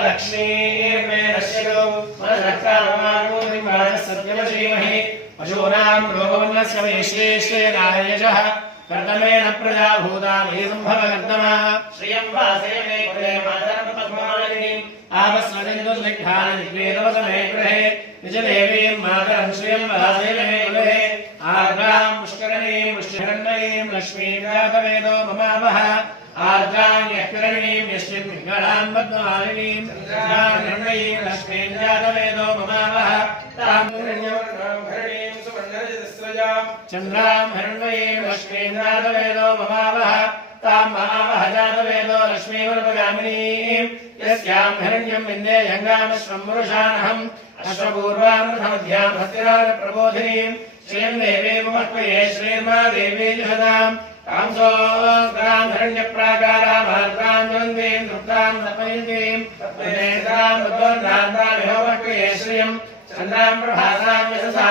अलक्ष्मीर्मेणश्यतो मनसक्तामानोदिमानसत्यमश्रीमहि पशूनां रोगवन्नस्य वैश्वेश्वेराय यजः कर्दमेन प्रजा भूतामहि सम्भवकर्दमा श्रियं वासे मे कुले मातरं पद्मावलिनीं आवस्मदिन्दुस्निग्धाननिग्वेदवसमे गृहे निजदेवीं मातरं श्रियं वासे मे कुले आर्द्रां पुष्करणीं पुष्टिहण्डयीं लक्ष्मीं जातवेदो ममावह आर्द्रां यःकरणीं यस्मिन् पिङ्गळां पद्ममालिनीं चन्द्रां लक्ष्मीं जातवेदो ममावह तां हिरण्यवर्णां सुवर्णरजतस्रजां चन्द्रां हिरण्मयीं लक्ष्मीं जातवेदो ममावह तां ममावह जातवेदो लक्ष्मीवरपगामिनीं यस्यां हिरण्यं विन्देयङ्गामश्वं पुरुषानहम् अश्वपूर्वामृतमध्यां हस्तिराजप्रबोधिनीं श्रियं देवीमुपह्वये श्रीर्मा देवी जषदाम् कांसोऽस्त्रां हिरण्यप्राकारामार्द्रां ज्वलन्तीं तृप्तां तपयन्तीं तत्त्वनेत्रां तत्त्वन्नान्तामिहोपह्वये श्रियं चन्द्रां प्रभासां यशसा